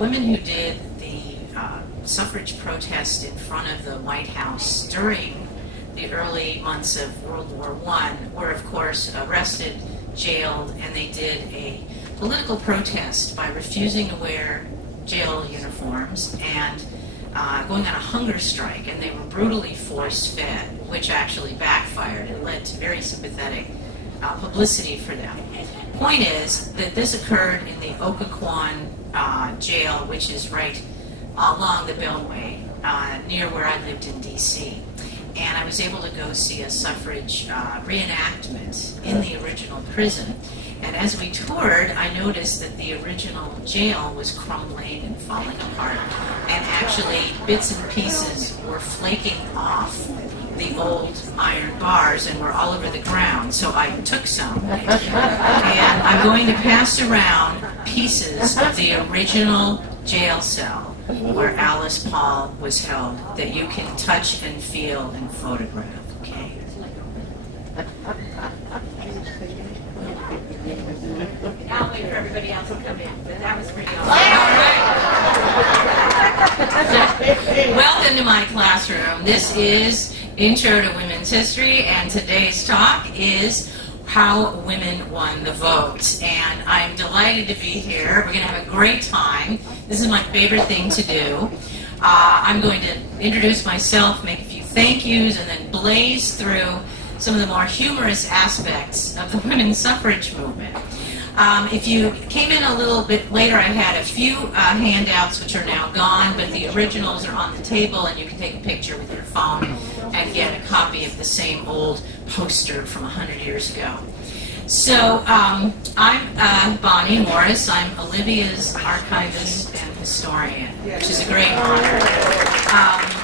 women who did the suffrage protest in front of the White House during the early months of World War I were, of course, arrested, jailed, and they did a political protest by refusing to wear jail uniforms and going on a hunger strike, and they were brutally force-fed, which actually backfired and led to very sympathetic publicity for them. Point is that this occurred in the Occoquan jail, which is right along the Beltway, near where I lived in D.C. And I was able to go see a suffrage reenactment in the original prison. And as we toured, I noticed that the original jail was crumbling and falling apart. And actually, bits and pieces were flaking off the old iron bars and were all over the ground. So I took some. And I'm going to pass around pieces of the original jail cell where Alice Paul was held that you can touch and feel and photograph. Okay? I'll wait for everybody else to come in, but that was pretty awesome. Welcome to my classroom. This is Intro to Women's History, and today's talk is How Women Won the Vote. And I'm delighted to be here. We're going to have a great time. This is my favorite thing to do. I'm going to introduce myself, make a few thank yous, and then blaze through some of the more humorous aspects of the women's suffrage movement. If you came in a little bit later, I had a few handouts which are now gone, but the originals are on the table, and you can take a picture with your phone and get a copy of the same old poster from 100 years ago. So I'm Bonnie Morris. I'm Olivia's archivist and historian, which is a great honor.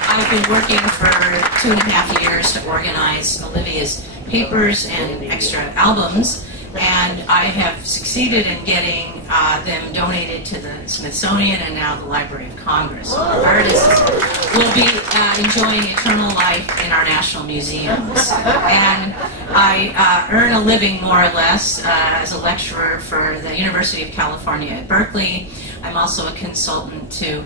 I've been working for 2.5 years to organize Olivia's papers and extra albums, and I have succeeded in getting them donated to the Smithsonian and now the Library of Congress. So the artists will be enjoying eternal life in our national museums. And I earn a living, more or less, as a lecturer for the University of California at Berkeley. I'm also a consultant to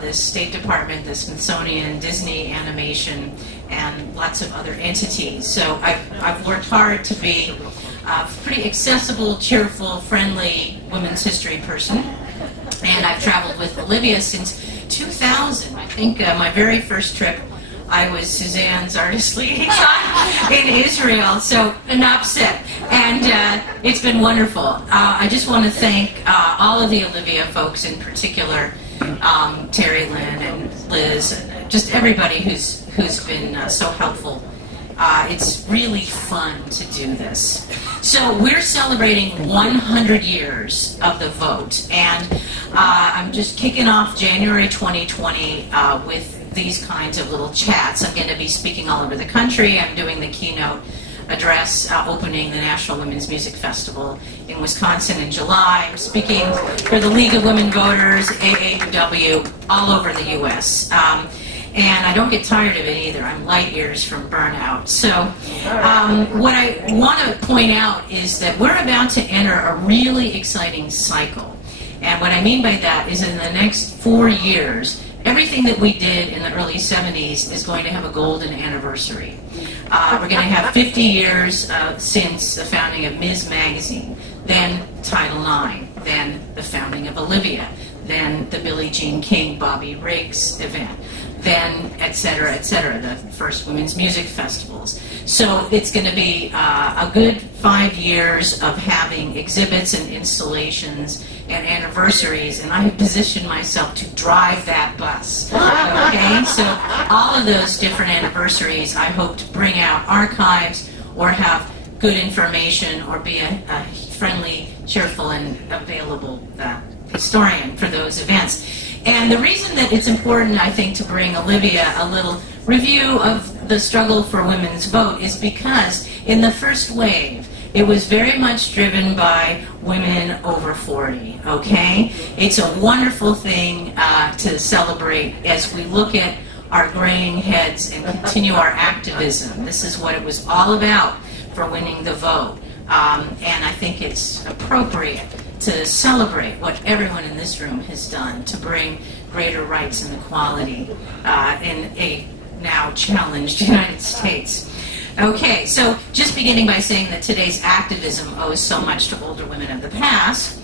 the State Department, the Smithsonian, Disney Animation, and lots of other entities. So I've worked hard to be a pretty accessible, cheerful, friendly women's history person. And I've traveled with Olivia since 2000. I think my very first trip, I was Suzanne's artist liaison in Israel, so enough said. And it's been wonderful. I just want to thank all of the Olivia folks, in particular, Terry Lynn and Liz, and just everybody who's been so helpful. It's really fun to do this. So we're celebrating 100 years of the vote, and I'm just kicking off January 2020 with these kinds of little chats. I'm going to be speaking all over the country. I'm doing the keynote address opening the National Women's Music Festival in Wisconsin in July. I'm speaking for the League of Women Voters, AAW, all over the U.S. And I don't get tired of it either. I'm light years from burnout. So what I want to point out is that we're about to enter a really exciting cycle. And what I mean by that is in the next 4 years, everything that we did in the early 70s is going to have a golden anniversary. We're going to have 50 years since the founding of Ms. Magazine, then Title IX, then the founding of Olivia, then the Billie Jean King, Bobby Riggs event, then et cetera, the first women's music festivals. So it's going to be a good 5 years of having exhibits and installations and anniversaries, and I have positioned myself to drive that bus. Okay, so all of those different anniversaries, I hope to bring out archives or have good information or be a friendly, cheerful, and available historian for those events. And the reason that it's important, I think, to bring Olivia a little review of the struggle for women's vote is because in the first wave, it was very much driven by women over 40, okay? It's a wonderful thing to celebrate as we look at our graying heads and continue our activism. This is what it was all about for winning the vote. And I think it's appropriate to celebrate what everyone in this room has done to bring greater rights and equality in a now challenged United States. Okay, so just beginning by saying that today's activism owes so much to older women of the past,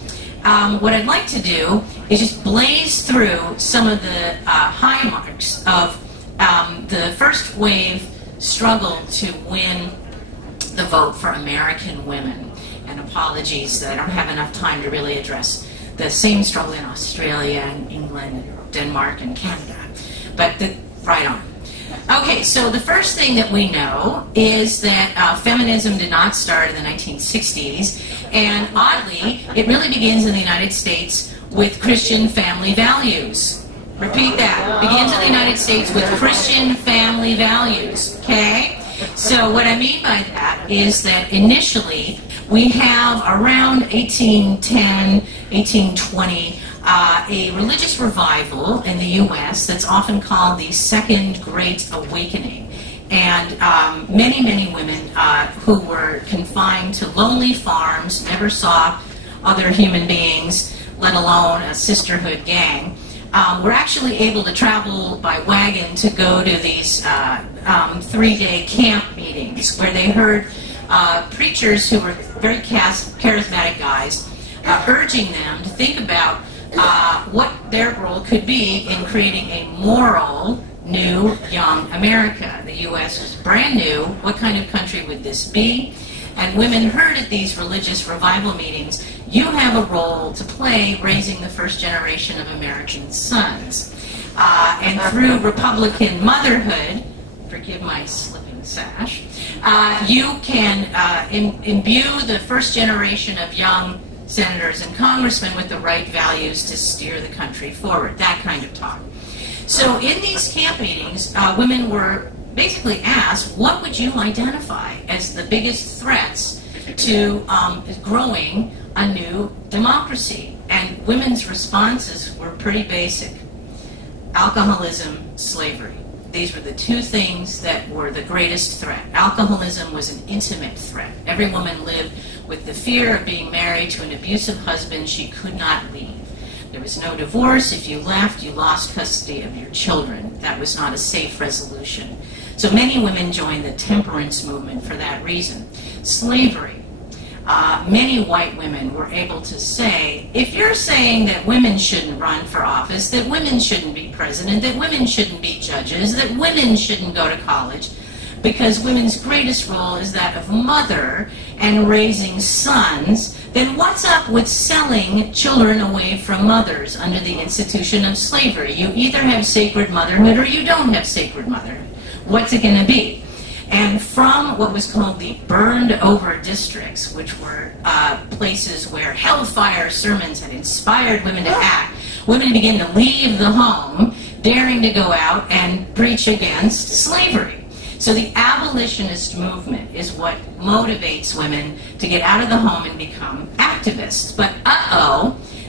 what I'd like to do is just blaze through some of the high marks of the first wave struggle to win the vote for American women. And apologies that I don't have enough time to really address the same struggle in Australia and England and Denmark and Canada. But right on. Okay, so the first thing that we know is that feminism did not start in the 1960s, and oddly, it really begins in the United States with Christian family values. Repeat that. Begins in the United States with Christian family values, okay? So what I mean by that is that initially we have around 1810, 1820, a religious revival in the U.S. that's often called the Second Great Awakening. And many, many women who were confined to lonely farms, never saw other human beings, let alone a sisterhood gang, were actually able to travel by wagon to go to these 3-day camp meetings where they heard preachers who were very charismatic guys urging them to think about what their role could be in creating a moral, new, young America. The U.S. was brand new. What kind of country would this be? And women heard at these religious revival meetings, you have a role to play raising the first generation of American sons. And through Republican motherhood, forgive my slipping sash, you can imbue the first generation of young senators and congressmen with the right values to steer the country forward, that kind of talk. So in these camp meetings, women were basically asked, what would you identify as the biggest threats to growing a new democracy? And women's responses were pretty basic. Alcoholism, slavery. These were the two things that were the greatest threat. Alcoholism was an intimate threat. Every woman lived with the fear of being married to an abusive husband she could not leave. There was no divorce. If you left, you lost custody of your children. That was not a safe resolution. So many women joined the temperance movement for that reason. Slavery. Many white women were able to say, if you're saying that women shouldn't run for office, that women shouldn't be president, that women shouldn't be judges, that women shouldn't go to college, because women's greatest role is that of mother and raising sons, then what's up with selling children away from mothers under the institution of slavery? You either have sacred motherhood or you don't have sacred motherhood. What's it going to be? And from what was called the burned over districts, which were places where hellfire sermons had inspired women to act, women began to leave the home, daring to go out and preach against slavery. So the abolitionist movement is what motivates women to get out of the home and become activists. But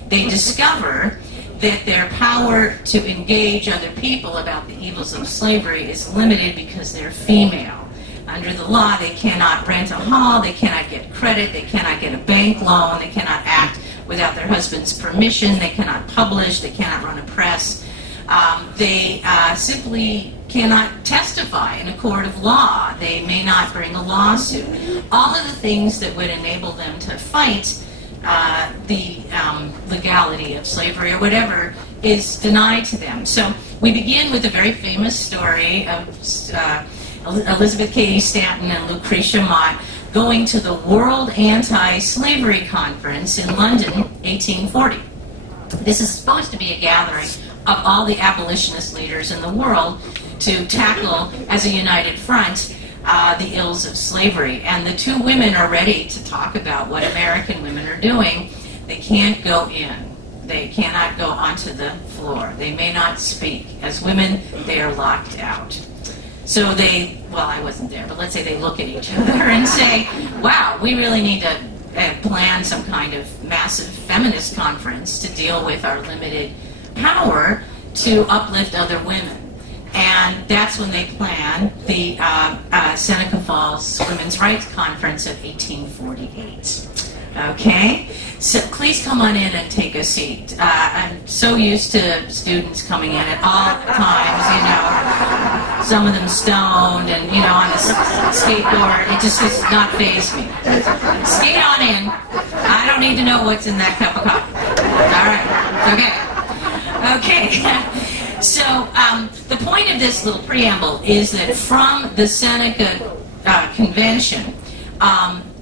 they discover that their power to engage other people about the evils of slavery is limited because they're female. Under the law, they cannot rent a hall, they cannot get credit, they cannot get a bank loan, they cannot act without their husband's permission, they cannot publish, they cannot run a press. They simply cannot testify in a court of law. They may not bring a lawsuit. All of the things that would enable them to fight the legality of slavery or whatever is denied to them. So we begin with a very famous story of Elizabeth Cady Stanton and Lucretia Mott going to the World Anti-Slavery Conference in London, 1840. This is supposed to be a gathering of all the abolitionist leaders in the world to tackle, as a united front, the ills of slavery. And the two women are ready to talk about what American women are doing. They can't go in. They cannot go onto the floor. They may not speak. As women, they are locked out. So they, well, I wasn't there, but let's say they look at each other and say, wow, we really need to plan some kind of massive feminist conference to deal with our limited power to uplift other women. And that's when they plan the Seneca Falls Women's Rights Conference of 1848. Okay? So please come on in and take a seat. I'm so used to students coming in at all times, you know, some of them stoned and, you know, on a skateboard. It just does not faze me. Skate on in. I don't need to know what's in that cup of coffee. All right. Okay. So the point of this little preamble is that from the Seneca Convention,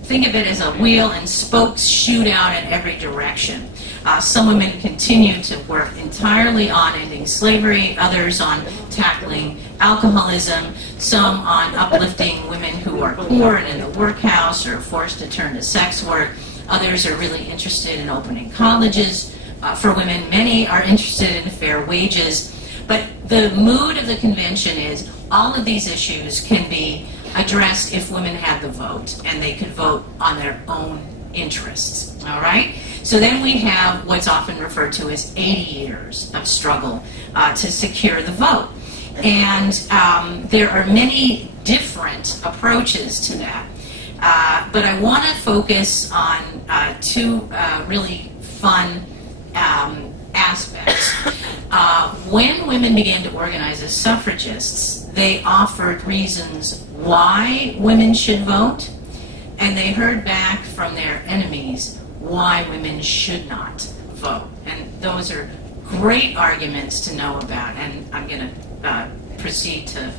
think of it as a wheel and spokes shoot out in every direction. Some women continue to work entirely on ending slavery, others on tackling alcoholism, some on uplifting women who are poor and in the workhouse or forced to turn to sex work. Others are really interested in opening colleges for women. Many are interested in fair wages. But the mood of the convention is all of these issues can be addressed if women had the vote, and they could vote on their own interests. All right? So then we have what's often referred to as 80 years of struggle to secure the vote. And there are many different approaches to that. But I want to focus on two really fun aspects. When women began to organize as suffragists, they offered reasons why women should vote, and they heard back from their enemies why women should not vote. And those are great arguments to know about, and I'm going to proceed to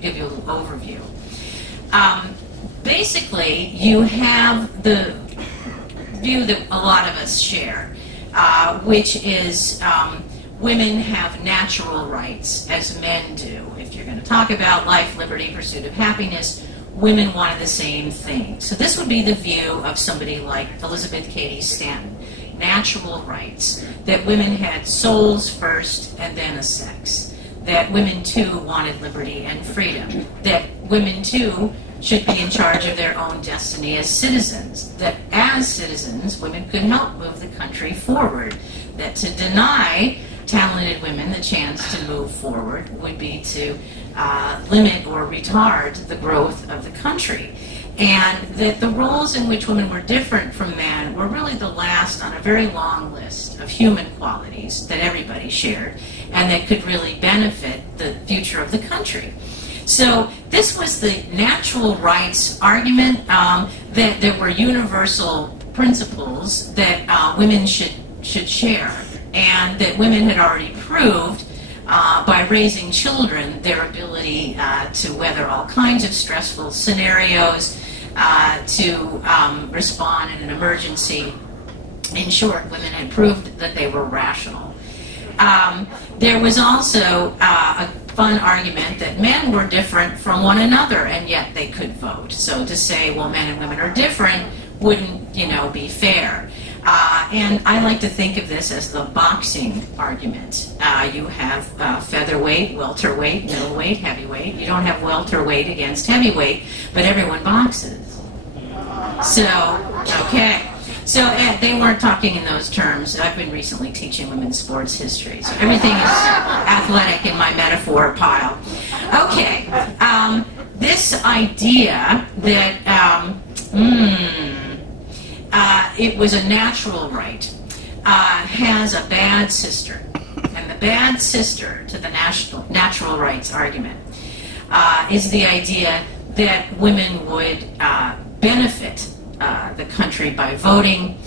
give you a little overview. Basically, you have the view that a lot of us share, which is women have natural rights as men do. If you're going to talk about life, liberty, pursuit of happiness, women wanted the same thing. So this would be the view of somebody like Elizabeth Cady Stanton. Natural rights, that women had souls first and then a sex, that women too wanted liberty and freedom, that women too should be in charge of their own destiny as citizens, that as citizens women could help move the country forward, that to deny talented women the chance to move forward would be to limit or retard the growth of the country. And that the roles in which women were different from men were really the last on a very long list of human qualities that everybody shared and that could really benefit the future of the country. So this was the natural rights argument, that there were universal principles that women should share, and that women had already proved by raising children their ability to weather all kinds of stressful scenarios, to respond in an emergency. In short, women had proved that they were rational. There was also a fun argument that men were different from one another, and yet they could vote. So to say, well, men and women are different wouldn't, be fair. And I like to think of this as the boxing argument. You have featherweight, welterweight, middleweight, heavyweight. You don't have welterweight against heavyweight, but everyone boxes. So, okay. So they weren't talking in those terms. I've been recently teaching women's sports history, so everything is athletic in my metaphor pile. Okay. This idea that it was a natural right has a bad sister. And the bad sister to the natural rights argument is the idea that women would benefit the country by voting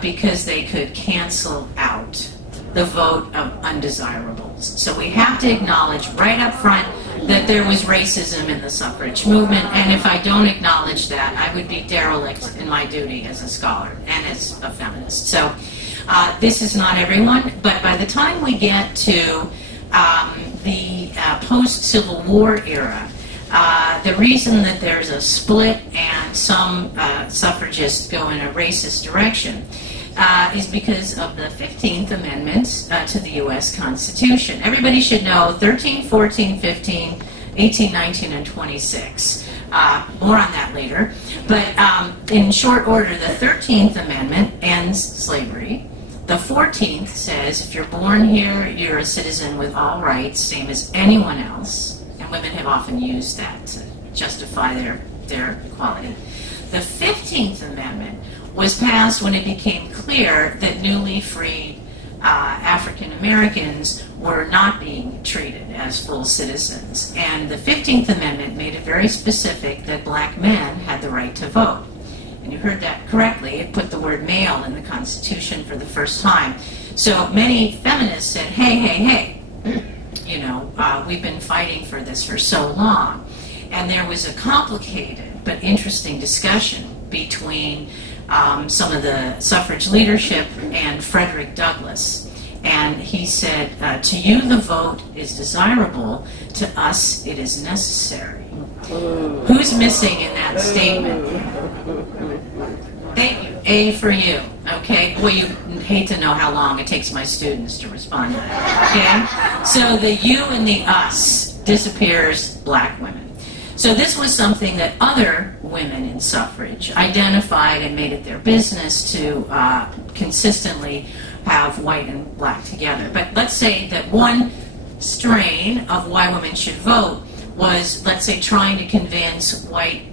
because they could cancel out the vote of undesirables. So we have to acknowledge right up front that there was racism in the suffrage movement, and if I don't acknowledge that, I would be derelict in my duty as a scholar and as a feminist. So this is not everyone, but by the time we get to the post-Civil War era, the reason that there's a split and some suffragists go in a racist direction is because of the 15th Amendment to the U.S. Constitution. Everybody should know 13, 14, 15, 18, 19, and 26. More on that later. But in short order, the 13th Amendment ends slavery. The 14th says if you're born here, you're a citizen with all rights, same as anyone else. And women have often used that to justify their equality. The 15th Amendment was passed when it became clear that newly freed African Americans were not being treated as full citizens. And the 15th Amendment made it very specific that black men had the right to vote. And you heard that correctly. It put the word male in the Constitution for the first time. So many feminists said, hey, hey, hey, you know, we've been fighting for this for so long. And there was a complicated but interesting discussion between some of the suffrage leadership and Frederick Douglass. And he said, to you the vote is desirable, to us it is necessary. Who's missing in that statement? Thank you. A for you. Okay? Well, you hate to know how long it takes my students to respond to that. Okay? So the you and the us disappears black women. So this was something that other women in suffrage identified and made it their business to consistently have white and black together. But let's say that one strain of why women should vote was, let's say, trying to convince white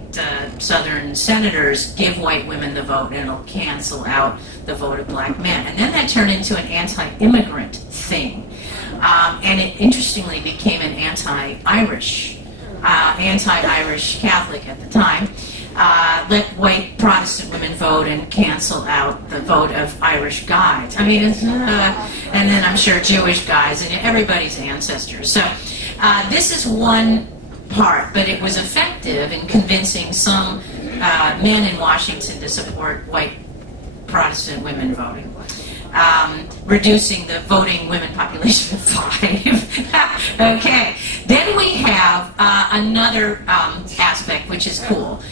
Southern senators, give white women the vote and it'll cancel out the vote of black men. And then that turned into an anti-immigrant thing. And it interestingly became an anti-Irish Catholic at the time. Let white Protestant women vote and cancel out the vote of Irish guys. I mean, it's, and then I'm sure Jewish guys and everybody's ancestors. So this is one part, but it was effective in convincing some men in Washington to support white Protestant women voting. Reducing the voting women population to 5. Okay. Then we have another aspect, which is cool.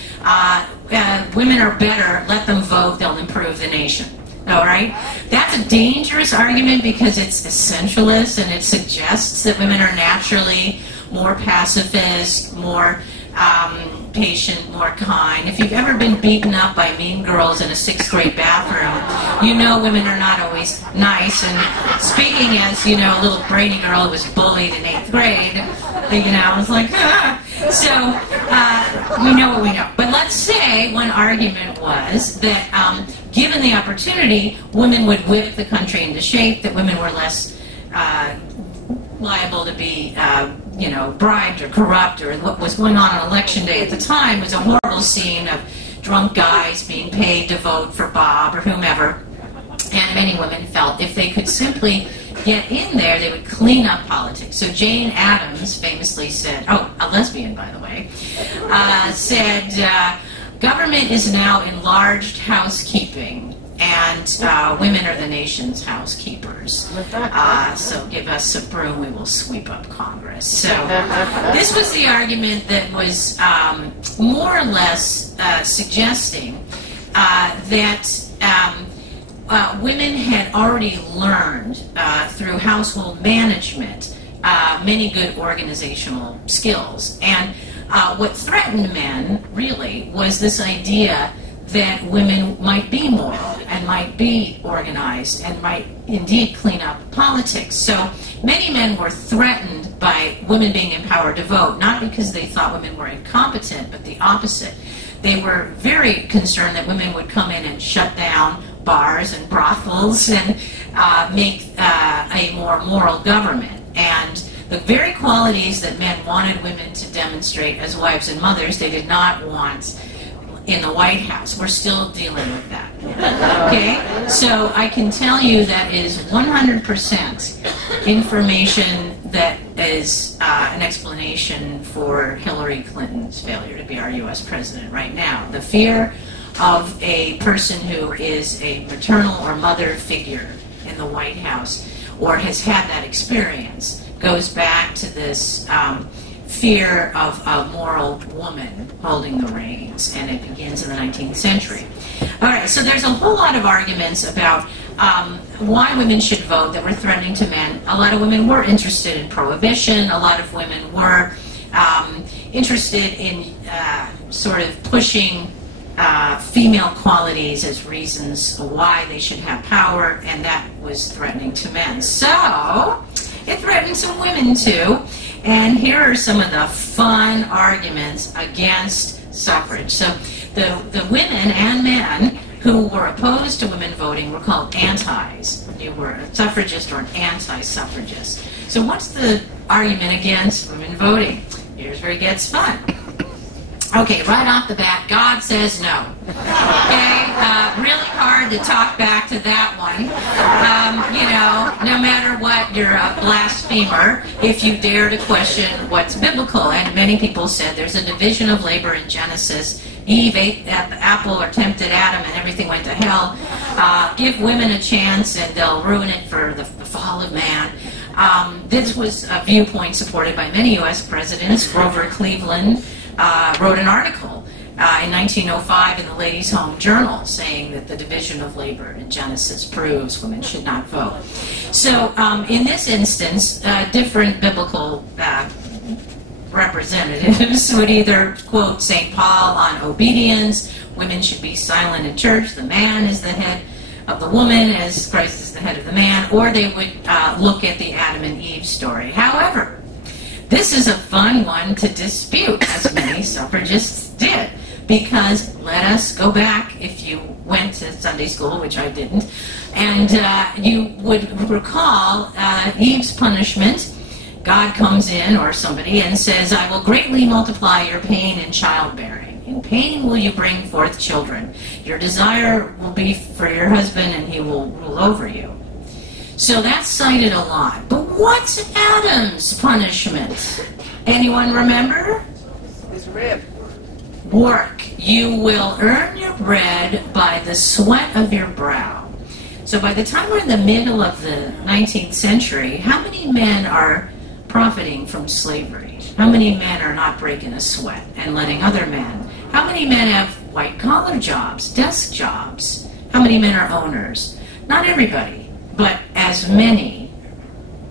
Women are better. Let them vote. They'll improve the nation. All right? That's a dangerous argument because it's essentialist and it suggests that women are naturally more pacifist, more patient, more kind. If you've ever been beaten up by mean girls in a 6th grade bathroom, you know women are not always nice. And speaking as, you know, a little brainy girl who was bullied in 8th grade, you know, I was like, ah. So we know what we know. But let's say one argument was that given the opportunity, women would whip the country into shape, that women were less liable to be you know, bribed or corrupt, or what was going on election day at the time was a horrible scene of drunk guys being paid to vote for Bob or whomever. And many women felt if they could simply get in there, they would clean up politics. So Jane Addams famously said, oh, a lesbian, by the way, said, government is now enlarged housekeeping, and women are the nation's housekeepers. So give us a broom, we will sweep up Congress. So this was the argument that was more or less suggesting that women had already learned through household management many good organizational skills. And what threatened men, really, was this idea that women might be moral and might be organized and might indeed clean up politics. So many men were threatened by women being empowered to vote, not because they thought women were incompetent, but the opposite. They were very concerned that women would come in and shut down bars and brothels and make a more moral government. And the very qualities that men wanted women to demonstrate as wives and mothers, they did not want in the White House. We're still dealing with that. Okay? So I can tell you that is 100% information that is an explanation for Hillary Clinton's failure to be our U.S. president right now. The fear of a person who is a maternal or mother figure in the White House or has had that experience goes back to this fear of a moral woman holding the reins, and it begins in the 19th century. All right, so there's a whole lot of arguments about why women should vote that were threatening to men. A lot of women were interested in prohibition. A lot of women were interested in sort of pushing female qualities as reasons why they should have power, and that was threatening to men. So it threatened some women too. And here are some of the fun arguments against suffrage. So the women and men who were opposed to women voting were called antis. You were a suffragist or an anti-suffragist. So what's the argument against women voting? Here's where it gets fun. Okay, right off the bat, God says no. Okay, really hard to talk back to that one. No matter what, you're a blasphemer if you dare to question what's biblical. And many people said there's a division of labor in Genesis. Eve ate the apple or tempted Adam and everything went to hell. Give women a chance and they'll ruin it for the fall of man. This was a viewpoint supported by many U.S. presidents. Grover Cleveland wrote an article in 1905 in the Ladies' Home Journal saying that the division of labor in Genesis proves women should not vote. So in this instance, different biblical representatives would either quote St. Paul on obedience, women should be silent in church, the man is the head of the woman as Christ is the head of the man, or they would look at the Adam and Eve story. However, this is a fun one to dispute, as many suffragists did, because let us go back, if you went to Sunday school, which I didn't, and you would recall Eve's punishment. God comes in, or somebody, and says, I will greatly multiply your pain in childbearing. In pain will you bring forth children. Your desire will be for your husband, and he will rule over you. So that's cited a lot. But what's Adam's punishment? Anyone remember? His rib. Work. You will earn your bread by the sweat of your brow. So by the time we're in the middle of the 19th century, how many men are profiting from slavery? How many men are not breaking a sweat and letting other men? How many men have white-collar jobs, desk jobs? How many men are owners? Not everybody, but as many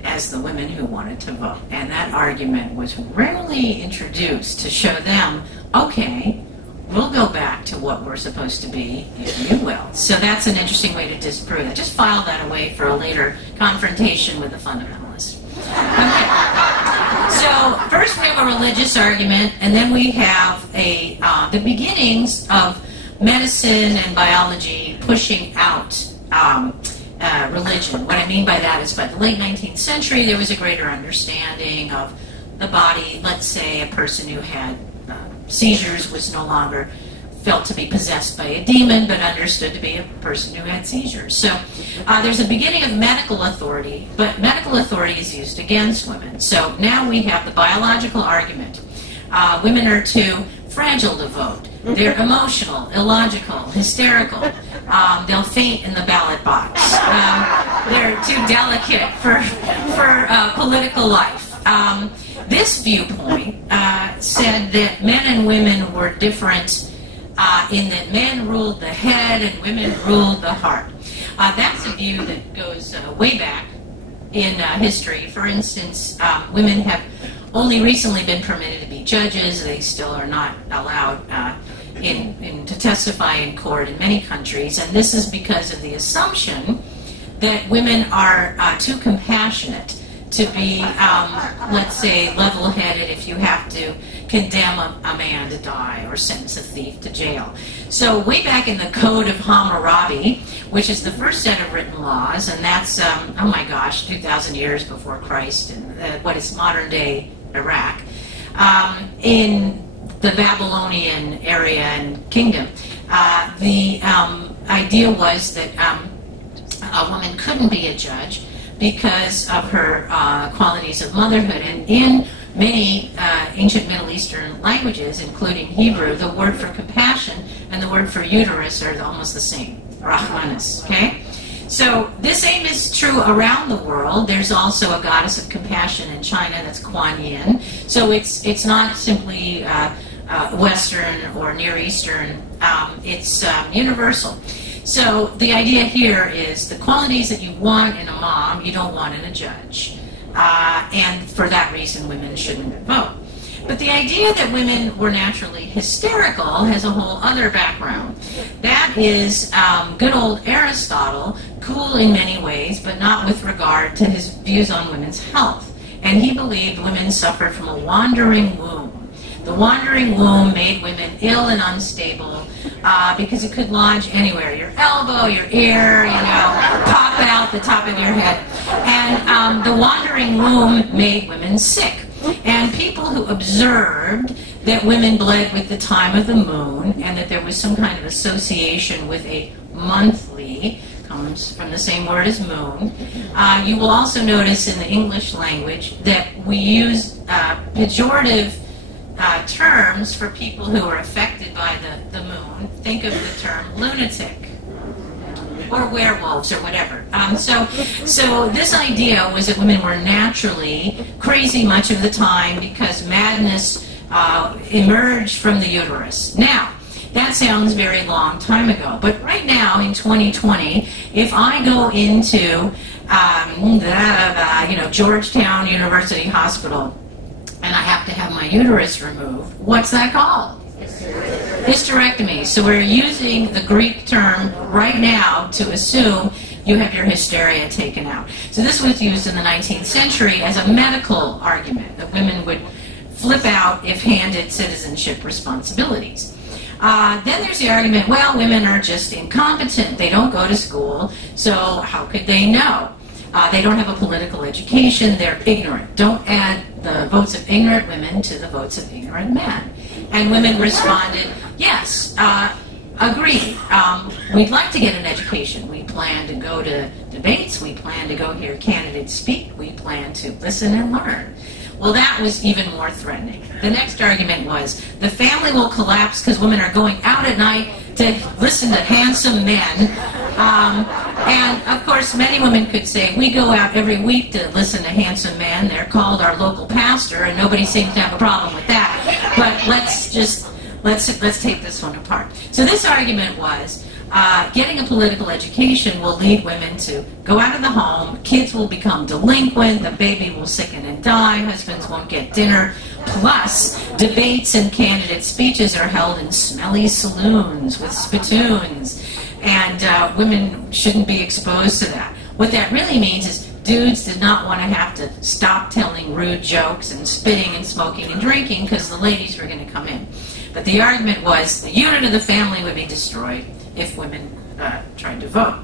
as the women who wanted to vote. And that argument was rarely introduced to show them, okay, we'll go back to what we're supposed to be, if you will. So that's an interesting way to disprove that. Just file that away for a later confrontation with the fundamentalists. Okay. So first we have a religious argument, and then we have the beginnings of medicine and biology pushing out religion. What I mean by that is by the late 19th century, there was a greater understanding of the body. Let's say a person who had seizures was no longer felt to be possessed by a demon, but understood to be a person who had seizures. So there's a beginning of medical authority, but medical authority is used against women. So now we have the biological argument. Women are too fragile to vote. They're emotional, illogical, hysterical. They'll faint in the ballot box. They're too delicate for political life. This viewpoint said that men and women were different in that men ruled the head and women ruled the heart. That's a view that goes way back in history. For instance, women have only recently been permitted to be judges. They still are not allowed to testify in court in many countries, and this is because of the assumption that women are too compassionate to be, let's say, level-headed if you have to condemn a man to die or sentence a thief to jail. So way back in the Code of Hammurabi, which is the first set of written laws, and that's, oh my gosh, 2,000 years before Christ in what is modern-day Iraq, in the Babylonian area and kingdom, the idea was that a woman couldn't be a judge because of her qualities of motherhood. And in many ancient Middle Eastern languages, including Hebrew, the word for compassion and the word for uterus are almost the same, Rahmanis, okay? So this same is true around the world. There's also a goddess of compassion in China, that's Kuan Yin. So it's not simply Western or Near Eastern, it's universal. So the idea here is the qualities that you want in a mom, you don't want in a judge. And for that reason, women shouldn't vote. But the idea that women were naturally hysterical has a whole other background. That is good old Aristotle, cool in many ways, but not with regard to his views on women's health. And he believed women suffered from a wandering womb. The wandering womb made women ill and unstable because it could lodge anywhere. Your elbow, your ear, pop out the top of your head. And the wandering womb made women sick. And people who observed that women bled with the time of the moon and that there was some kind of association with a monthly, comes from the same word as moon. You will also notice in the English language that we use pejorative terms for people who are affected by the moon. Think of the term lunatic or werewolves or whatever. So this idea was that women were naturally crazy much of the time because madness emerged from the uterus. Now, that sounds very long time ago, but right now in 2020, if I go into Georgetown University Hospital and I have to have my uterus removed, what's that called? Hysterectomy. So we're using the Greek term right now to assume you have your hysteria taken out. So this was used in the 19th century as a medical argument that women would flip out if handed citizenship responsibilities. Then there's the argument, well, women are just incompetent. They don't go to school, so how could they know? They don't have a political education. They're ignorant. Don't add the votes of ignorant women to the votes of ignorant men. And women responded, yes, agreed. We'd like to get an education. We plan to go to debates. We plan to go hear candidates speak. We plan to listen and learn. Well, that was even more threatening. The next argument was the family will collapse because women are going out at night to listen to handsome men. And, of course, many women could say, we go out every week to listen to handsome men. They're called our local pastor, and nobody seems to have a problem with that. But let's take this one apart. So this argument was, getting a political education will lead women to go out of the home, kids will become delinquent, the baby will sicken and die, husbands won't get dinner, plus debates and candidate speeches are held in smelly saloons with spittoons, and women shouldn't be exposed to that. What that really means is dudes did not want to have to stop telling rude jokes and spitting and smoking and drinking because the ladies were going to come in. But the argument was the unit of the family would be destroyed if women tried to vote.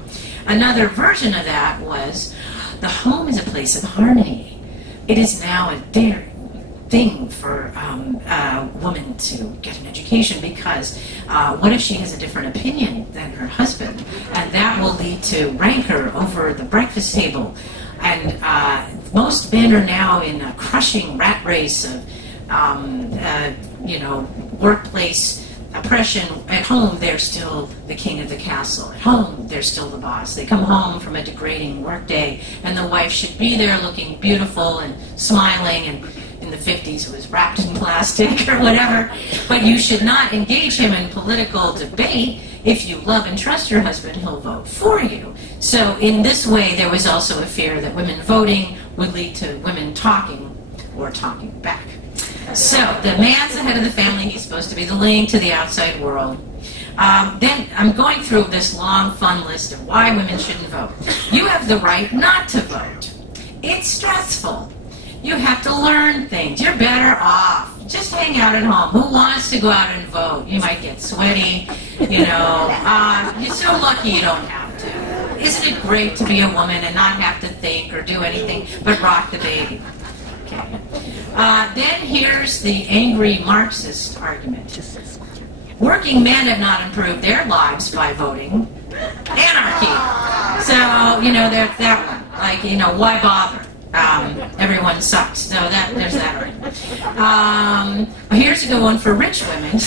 Another version of that was the home is a place of harmony. It is now a daring thing for a woman to get an education because what if she has a different opinion than her husband? And that will lead to rancor over the breakfast table. And most men are now in a crushing rat race of workplace oppression. At home, they're still the king of the castle. At home, they're still the boss. They come home from a degrading workday, and the wife should be there looking beautiful and smiling, and in the 50s it was wrapped in plastic or whatever. But you should not engage him in political debate. If you love and trust your husband, he'll vote for you. So in this way, there was also a fear that women voting would lead to women talking or talking back. So the man's the head of the family. He's supposed to be the link to the outside world. Then I'm going through this long, fun list of why women shouldn't vote. You have the right not to vote. It's stressful. You have to learn things. You're better off. Just hang out at home. Who wants to go out and vote? You might get sweaty. You're so lucky you don't have to. Isn't it great to be a woman and not have to think or do anything but rock the baby? Okay. Then here's the angry Marxist argument. Working men have not improved their lives by voting. Anarchy. So, there's that one. Like, why bother? Everyone sucks. So there's that argument. Here's a good one for rich women,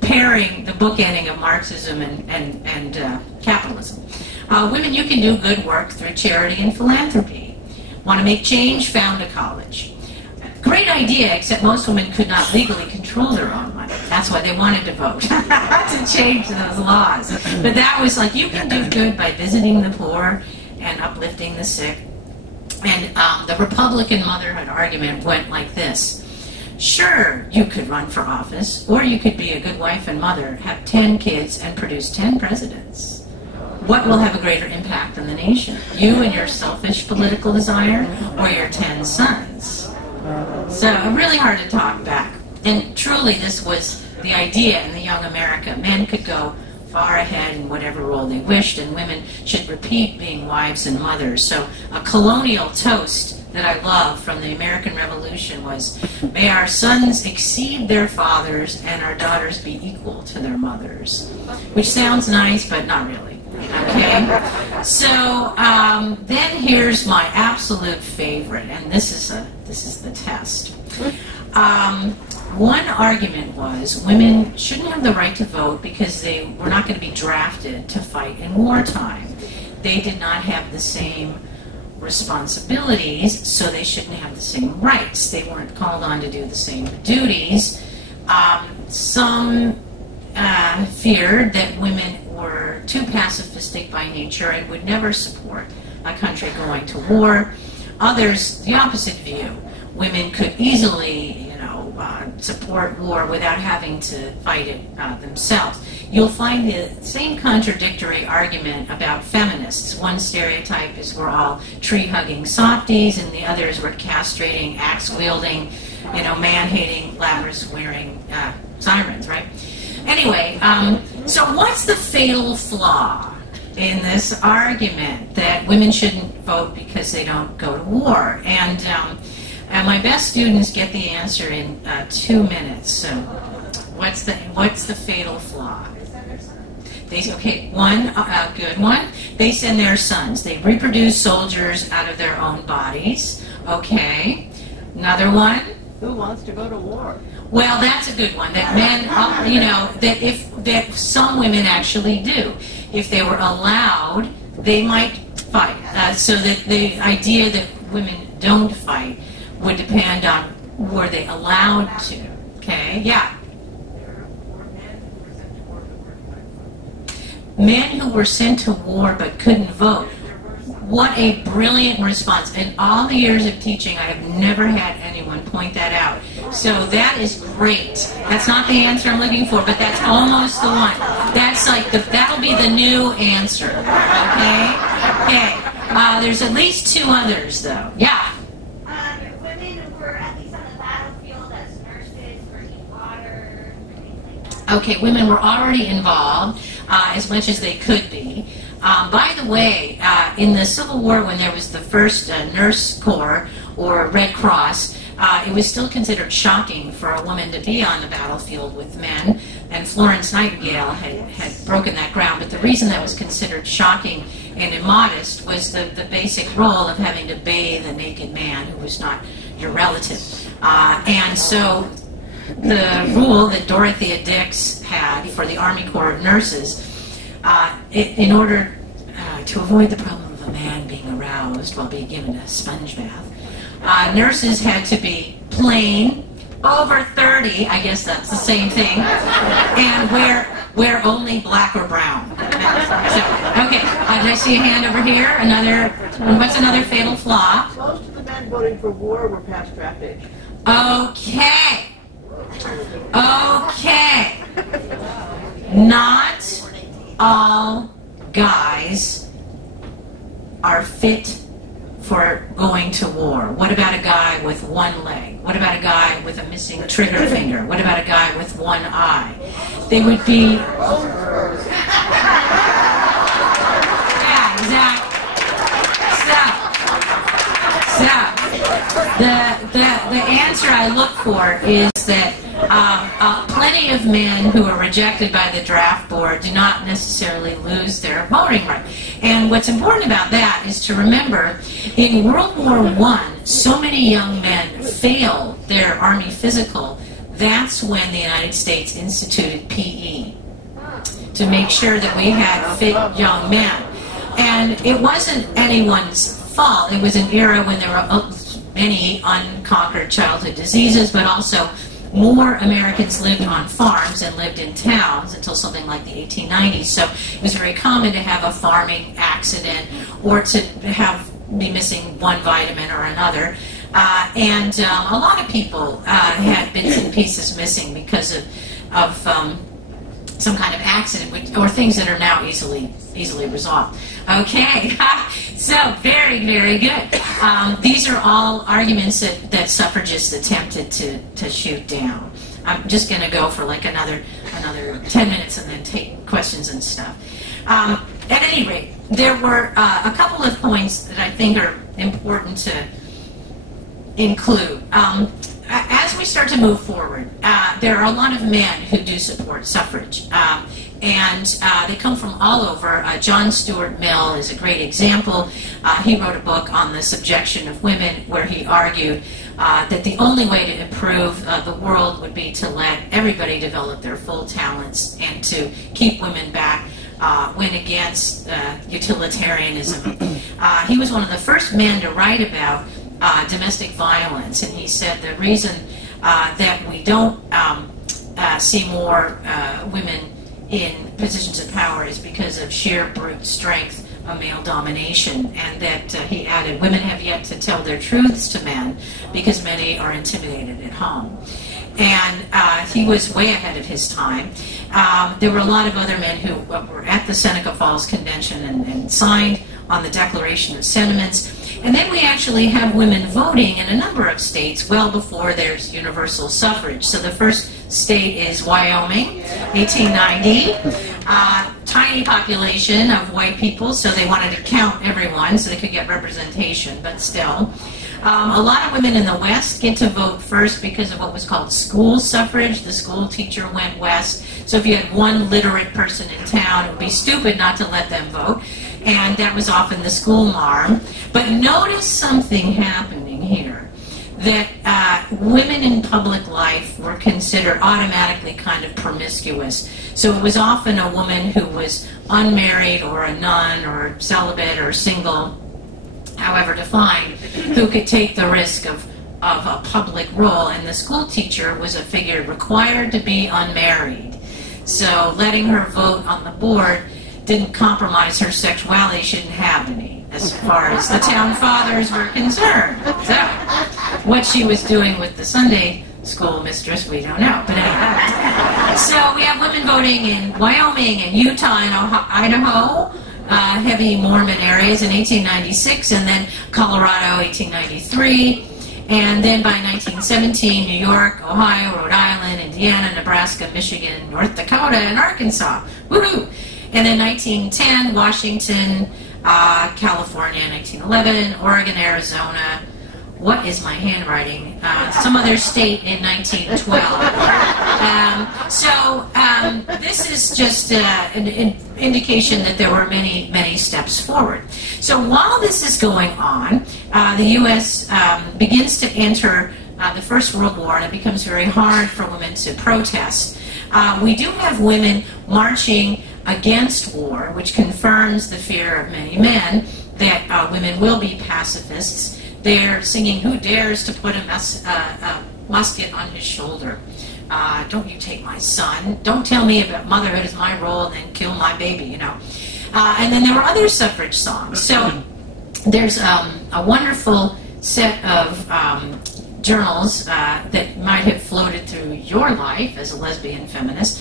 pairing the bookending of Marxism and capitalism. Women, you can do good work through charity and philanthropy. Want to make change? Found a college. Great idea, except most women could not legally control their own money. That's why they wanted to vote, to change those laws. But that was like, you can do good by visiting the poor and uplifting the sick. And the Republican motherhood argument went like this. Sure, you could run for office, or you could be a good wife and mother, have 10 kids, and produce 10 presidents. What will have a greater impact on the nation? You and your selfish political desire, or your 10 sons? So really hard to talk back. And truly, this was the idea in the young America. Men could go far ahead in whatever role they wished, and women should repeat being wives and mothers. So a colonial toast that I love from the American Revolution was, may our sons exceed their fathers and our daughters be equal to their mothers. Which sounds nice, but not really. Okay? So then here's my absolute favorite, and this is the test. One argument was women shouldn't have the right to vote because they were not going to be drafted to fight in wartime. They did not have the same responsibilities, so they shouldn't have the same rights. They weren't called on to do the same duties. Some feared that women were too pacifistic by nature and would never support a country going to war. Others, the opposite view. Women could easily, support war without having to fight it themselves. You'll find the same contradictory argument about feminists. One stereotype is we're all tree-hugging softies, and the others were castrating, axe-wielding, man-hating, glamorous-wearing sirens, right? Anyway, so what's the fatal flaw in this argument that women shouldn't vote because they don't go to war? And my best students get the answer in 2 minutes. So, what's the fatal flaw? One good one. They send their sons. They reproduce soldiers out of their own bodies. Okay. Another one. Who wants to go to war? Well, that's a good one. That men, that some women actually do. If they were allowed, they might fight. So that the idea that women don't fight would depend on were they allowed to. Okay, yeah. Men who were sent to war but couldn't vote. What a brilliant response. In all the years of teaching, I have never had anyone point that out. So that is great. That's not the answer I'm looking for, but that's almost the one. That's like that'll be the new answer. Okay? Okay. There's at least two others, though. Yeah. Okay, women were already involved as much as they could be. By the way, in the Civil War, when there was the first Nurse Corps or Red Cross, it was still considered shocking for a woman to be on the battlefield with men, and Florence Nightingale had broken that ground. But the reason that was considered shocking and immodest was the basic role of having to bathe a naked man who was not your relative. And so the rule that Dorothea Dix had for the Army Corps of Nurses, in order to avoid the problem of a man being aroused while being given a sponge bath, nurses had to be plain, over 30, I guess that's the same thing, and wear only black or brown. So, okay, did I see a hand over here? What's another fatal flaw? Most of the men voting for war were past draft age. Okay. Okay. Not all guys are fit for going to war. What about a guy with one leg? What about a guy with a missing trigger finger? What about a guy with one eye? They would be... Yeah, exactly. So, the answer I look for is that plenty of men who are rejected by the draft board do not necessarily lose their voting right. And what's important about that is to remember, in World War I, so many young men failed their Army physical. That's when the United States instituted PE, to make sure that we had fit young men. And it wasn't anyone's fault. It was an era when there were many unconquered childhood diseases, but also more Americans lived on farms and lived in towns until something like the 1890s. So it was very common to have a farming accident or to be missing one vitamin or another. And a lot of people had bits and pieces missing because of some kind of accident, or things that are now easily resolved. Okay, so very, very good. These are all arguments that suffragists attempted to shoot down. I'm just going to go for like another 10 minutes and then take questions and stuff. At any rate, there were a couple of points that I think are important to include. As we start to move forward, there are a lot of men who do support suffrage, and they come from all over. John Stuart Mill is a great example. He wrote a book on the subjection of women where he argued that the only way to improve the world would be to let everybody develop their full talents and to keep women back. Went against utilitarianism. He was one of the first men to write about domestic violence, and he said the reason that we don't see more women in positions of power is because of sheer brute strength of male domination, and that he added, women have yet to tell their truths to men because many are intimidated at home. And he was way ahead of his time. There were a lot of other men who were at the Seneca Falls Convention and signed on the Declaration of Sentiments. And then we actually have women voting in a number of states well before there's universal suffrage. So the first state is Wyoming, 1890. Tiny population of white people, so they wanted to count everyone so they could get representation, but still. A lot of women in the West get to vote first because of what was called school suffrage. The school teacher went west. So if you had one literate person in town, it would be stupid not to let them vote. And that was often the school marm. But notice something happening here. That women in public life were considered automatically kind of promiscuous. So it was often a woman who was unmarried or a nun or celibate or single, however defined, who could take the risk of a public role. And the school teacher was a figure required to be unmarried. So letting her vote on the board didn't compromise her sexuality. She didn't have any, as far as the town fathers were concerned. So what she was doing with the Sunday school mistress, we don't know. But anyway. So we have women voting in Wyoming and Utah and Idaho, heavy Mormon areas in 1896, and then Colorado, 1893. And then by 1917, New York, Ohio, Rhode Island, Indiana, Nebraska, Michigan, North Dakota, and Arkansas. Woohoo! And then 1910, Washington, California, 1911, Oregon, Arizona. What is my handwriting? Some other state in 1912. This is just an indication that there were many, many steps forward. So while this is going on, the U.S. Begins to enter the First World War, and it becomes very hard for women to protest. We do have women marching against war, which confirms the fear of many men that women will be pacifists. They're singing, "Who dares to put a musket on his shoulder? Don't you take my son. Don't tell me about motherhood is my role and then kill my baby," you know. And then there were other suffrage songs. So there's a wonderful set of journals that might have floated through your life as a lesbian feminist.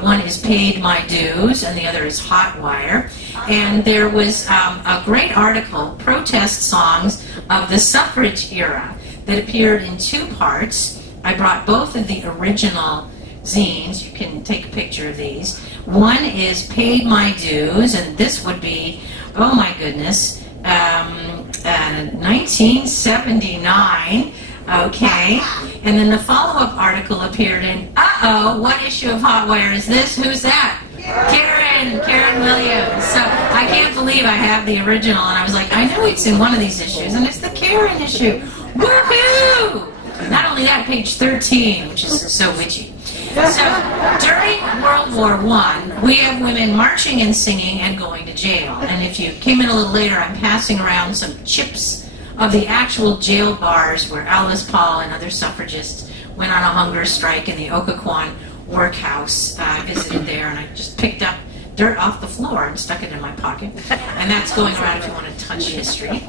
One is Paid My Dues, and the other is Hot Wire. And there was a great article, Protest Songs of the Suffrage Era, that appeared in two parts. I brought both of the original zines. You can take a picture of these. One is Paid My Dues, and this would be, oh my goodness, 1979. Okay, and then the follow-up article appeared in, what issue of Hot Wire is this? Who's that? Karen Williams. So I can't believe I have the original, and I was like, I know it's in one of these issues, and it's the Karen issue. Woohoo! Not only that, page 13, which is so witchy. So during World War I, we have women marching and singing and going to jail. And if you came in a little later, I'm passing around some chips of the actual jail bars where Alice Paul and other suffragists went on a hunger strike in the Occoquan workhouse. I visited there, and I just picked up dirt off the floor and stuck it in my pocket. And that's going around if you want to touch history.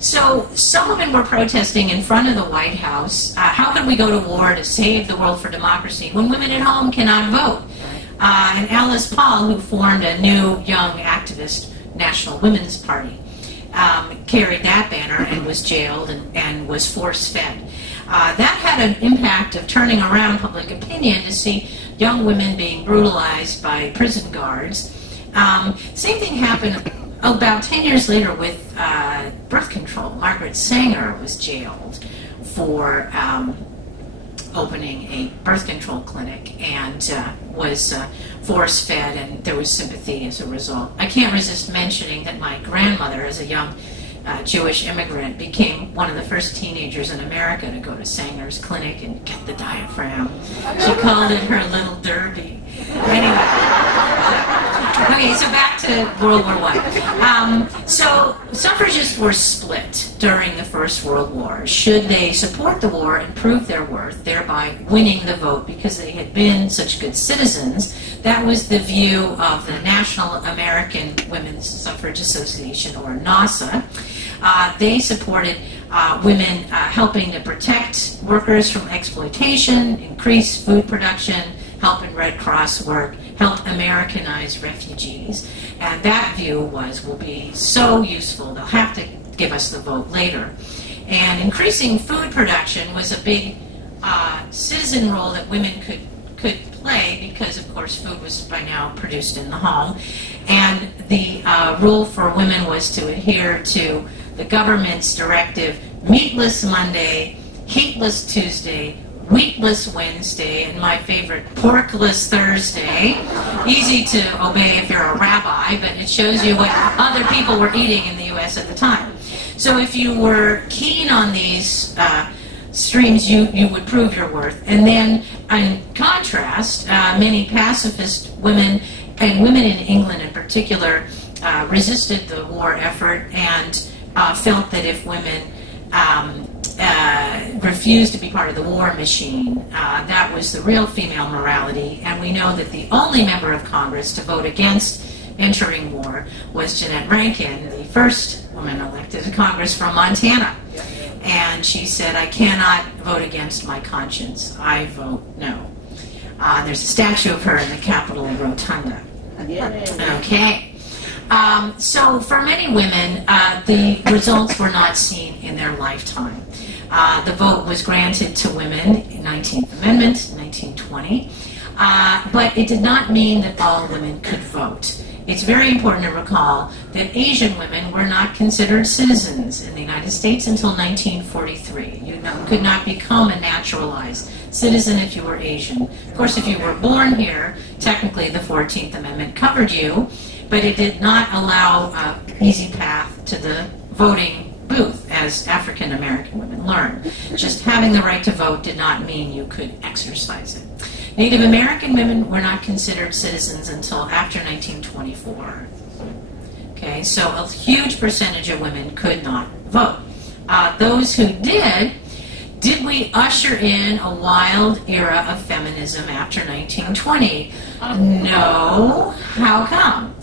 So some women were protesting in front of the White House. How can we go to war to save the world for democracy when women at home cannot vote? And Alice Paul, who formed a new young activist National Women's Party, carried that banner and was jailed and was force-fed. That had an impact of turning around public opinion to see young women being brutalized by prison guards. Same thing happened about 10 years later with birth control. Margaret Sanger was jailed for opening a birth control clinic and was force-fed, and there was sympathy as a result. I can't resist mentioning that my grandmother, as a young Jewish immigrant, became one of the first teenagers in America to go to Sanger's clinic and get the diaphragm. She called it her little derby. Anyway. Okay, so back to World War I. So suffragists were split during the First World War. Should they support the war and prove their worth, thereby winning the vote because they had been such good citizens? That was the view of the National American Women's Suffrage Association, or NASA. They supported women helping to protect workers from exploitation, increase food production, help in Red Cross work, help Americanize refugees. And that view was, will be so useful, they'll have to give us the vote later. And increasing food production was a big citizen role that women could play because, of course, food was by now produced in the home. And the rule for women was to adhere to the government's directive, meatless Monday, heatless Tuesday, wheatless Wednesday, and my favorite, porkless Thursday. Easy to obey if you're a rabbi, but it shows you what other people were eating in the U.S. at the time. So if you were keen on these streams, you would prove your worth. And then, in contrast, many pacifist women, and women in England in particular, resisted the war effort and felt that if women refused to be part of the war machine, that was the real female morality. And we know that the only member of Congress to vote against entering war was Jeanette Rankin, the first woman elected to Congress from Montana. And she said, "I cannot vote against my conscience. I vote no." There's a statue of her in the Capitol Rotunda. Okay. So for many women, the results were not seen in their lifetime. The vote was granted to women in 19th Amendment, 1920, but it did not mean that all women could vote. It's very important to recall that Asian women were not considered citizens in the United States until 1943. You could not become a naturalized citizen if you were Asian. Of course, if you were born here, technically the 14th Amendment covered you, but it did not allow an easy path to the voting booth, as African American women learned. Just having the right to vote did not mean you could exercise it. Native American women were not considered citizens until after 1924. Okay, so a huge percentage of women could not vote. Those who did we usher in a wild era of feminism after 1920? No. How come?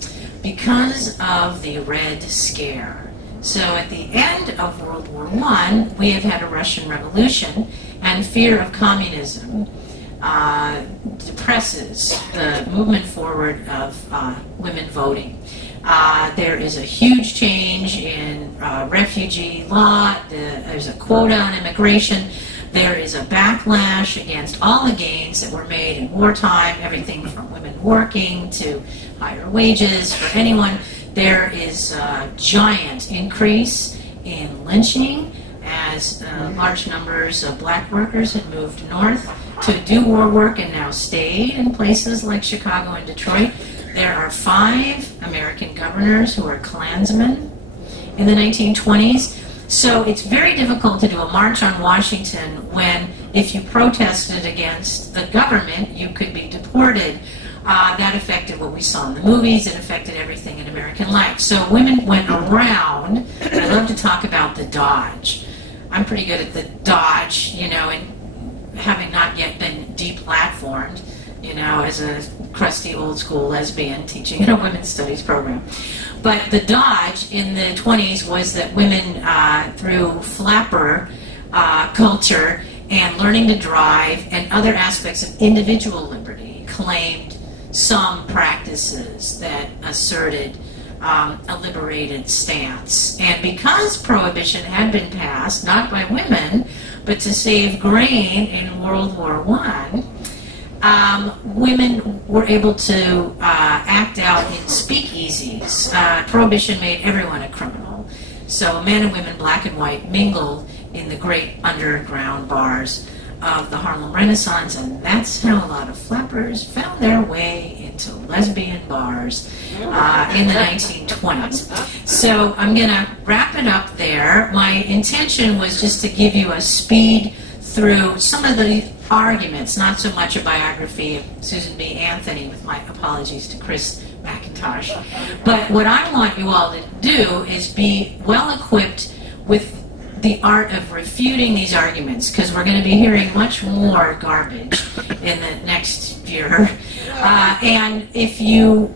Because of the Red Scare. So at the end of World War I, we have had a Russian Revolution, and fear of communism depresses the movement forward of women voting. There is a huge change in refugee law. There's a quota on immigration. There is a backlash against all the gains that were made in wartime, everything from women working to higher wages for anyone. There is a giant increase in lynching as large numbers of black workers had moved north to do war work and now stayed in places like Chicago and Detroit. There are 5 American governors who are Klansmen in the 1920s. So it's very difficult to do a march on Washington when, if you protested against the government, you could be deported. That affected what we saw in the movies. It affected everything in American life. So women went around. I love to talk about the dodge. I'm pretty good at the dodge, you know, and having not yet been deplatformed, you know, as a crusty old school lesbian teaching in a women's studies program. But the dodge in the 20s was that women, through flapper culture and learning to drive and other aspects of individual liberty, claimed some practices that asserted a liberated stance. And because prohibition had been passed, not by women, but to save grain in World War I, women were able to act out in speakeasies. Prohibition made everyone a criminal. So men and women, black and white, mingled in the great underground bars of the Harlem Renaissance, and that's how a lot of flappers found their way into lesbian bars in the 1920s. So I'm going to wrap it up there. My intention was just to give you a speed through some of the arguments, not so much a biography of Susan B. Anthony, with my apologies to Chris McIntosh. But what I want you all to do is be well equipped with the art of refuting these arguments, because we're going to be hearing much more garbage in the next year. And if you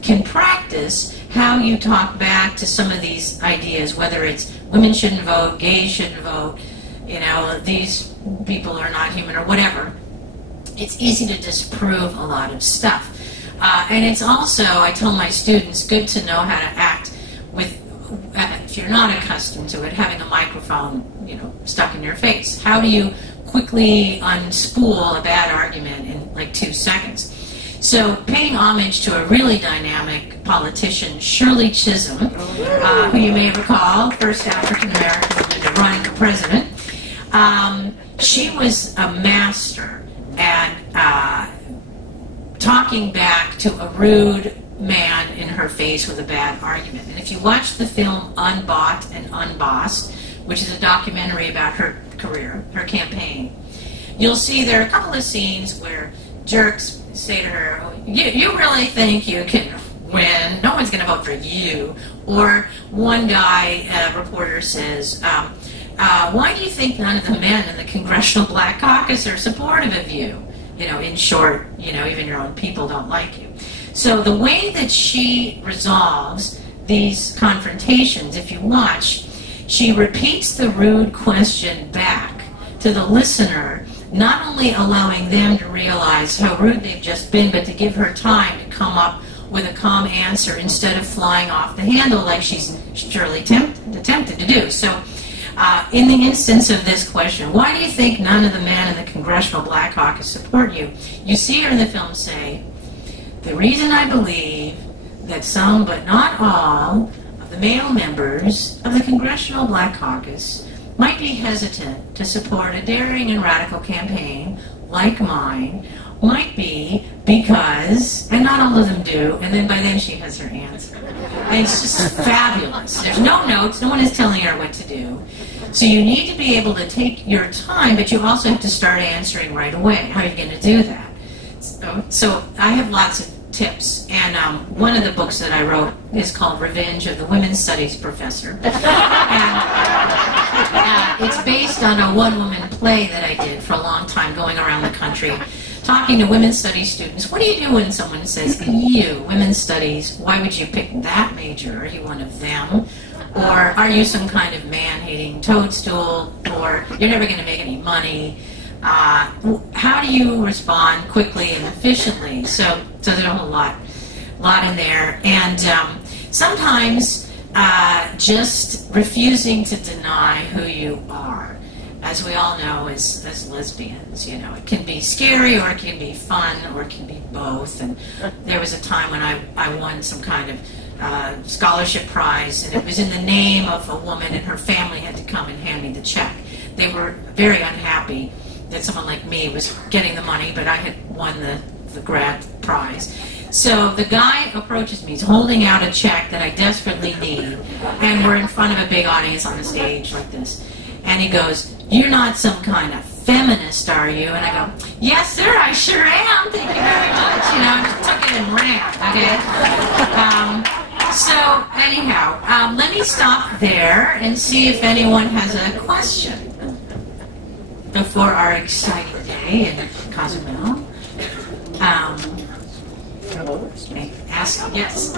can practice how you talk back to some of these ideas, whether it's women shouldn't vote, gays shouldn't vote, you know, these people are not human, or whatever, it's easy to disprove a lot of stuff. And it's also, I tell my students, good to know how to act with, if you're not accustomed to it, having a microphone, you know, stuck in your face. How do you quickly unspool a bad argument in like 2 seconds? So paying homage to a really dynamic politician, Shirley Chisholm, who you may recall, first African-American woman to run for president. She was a master at talking back to a rude man in her face with a bad argument. And if you watch the film Unbought and Unbossed, which is a documentary about her career, her campaign, you'll see there are a couple of scenes where jerks say to her, oh, you really think you can win? No one's going to vote for you. Or one guy, a reporter, says, why do you think none of the men in the Congressional Black Caucus are supportive of you? You know, in short, you know, even your own people don't like you. So the way that she resolves these confrontations, if you watch, she repeats the rude question back to the listener, not only allowing them to realize how rude they've just been, but to give her time to come up with a calm answer instead of flying off the handle like she's surely attempted to do. So in the instance of this question, why do you think none of the men in the Congressional Black Caucus support you? You see her in the film say, the reason I believe that some, but not all, of the male members of the Congressional Black Caucus might be hesitant to support a daring and radical campaign like mine might be because, and not all of them do, and then by then she has her answer. And it's just fabulous. There's no notes, no one is telling her what to do. So you need to be able to take your time, but you also have to start answering right away. How are you going to do that? So I have lots of tips, and one of the books that I wrote is called Revenge of the Women's Studies Professor. And it's based on a one-woman play that I did for a long time, going around the country, talking to women's studies students. What do you do when someone says, you, women's studies, why would you pick that major? Are you one of them? Or are you some kind of man-hating toadstool? Or you're never going to make any money? How do you respond quickly and efficiently? So there's a whole lot in there. And sometimes just refusing to deny who you are. As we all know, as lesbians, you know, it can be scary, or it can be fun, or it can be both. And there was a time when I won some kind of scholarship prize, and it was in the name of a woman, and her family had to come and hand me the check. They were very unhappy that someone like me was getting the money, but I had won the grad prize. So the guy approaches me, he's holding out a check that I desperately need, and we're in front of a big audience on the stage like this. And he goes, you're not some kind of feminist, are you? And I go, yes, sir, I sure am. Thank you very much. You know, I just took it and ran, okay? So anyhow, let me stop there and see if anyone has a question before our exciting day in Cozumel. Ask, yes.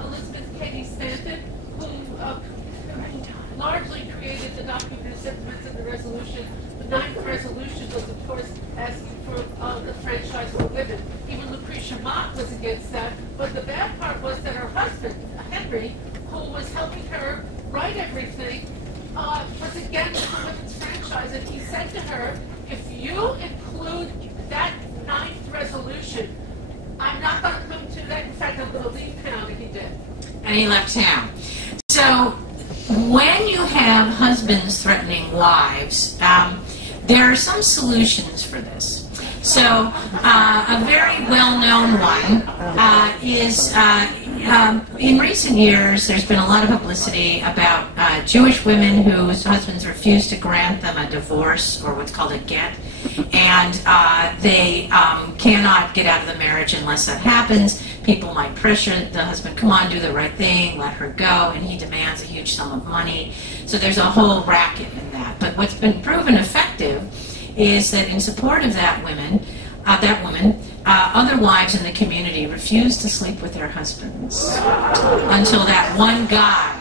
Elizabeth Cady Stanton, who largely created the document of sentiments in the resolution. The ninth resolution was, of course, asking for the franchise for women. Even Lucretia Mott was write everything was against the women's franchise. And he said to her, if you include that 9th resolution, I'm not going to come to that. In fact, I'm going to leave town. And he did. And he left town. So when you have husbands threatening wives, there are some solutions for this. So a very well-known one is in recent years there's been a lot of publicity about Jewish women whose husbands refuse to grant them a divorce or what's called a get, and they cannot get out of the marriage unless that happens. People might pressure the husband, come on, do the right thing, let her go, and he demands a huge sum of money. So there's a whole racket in that. But what's been proven effective is that in support of that woman, other wives in the community refuse to sleep with their husbands until that one guy.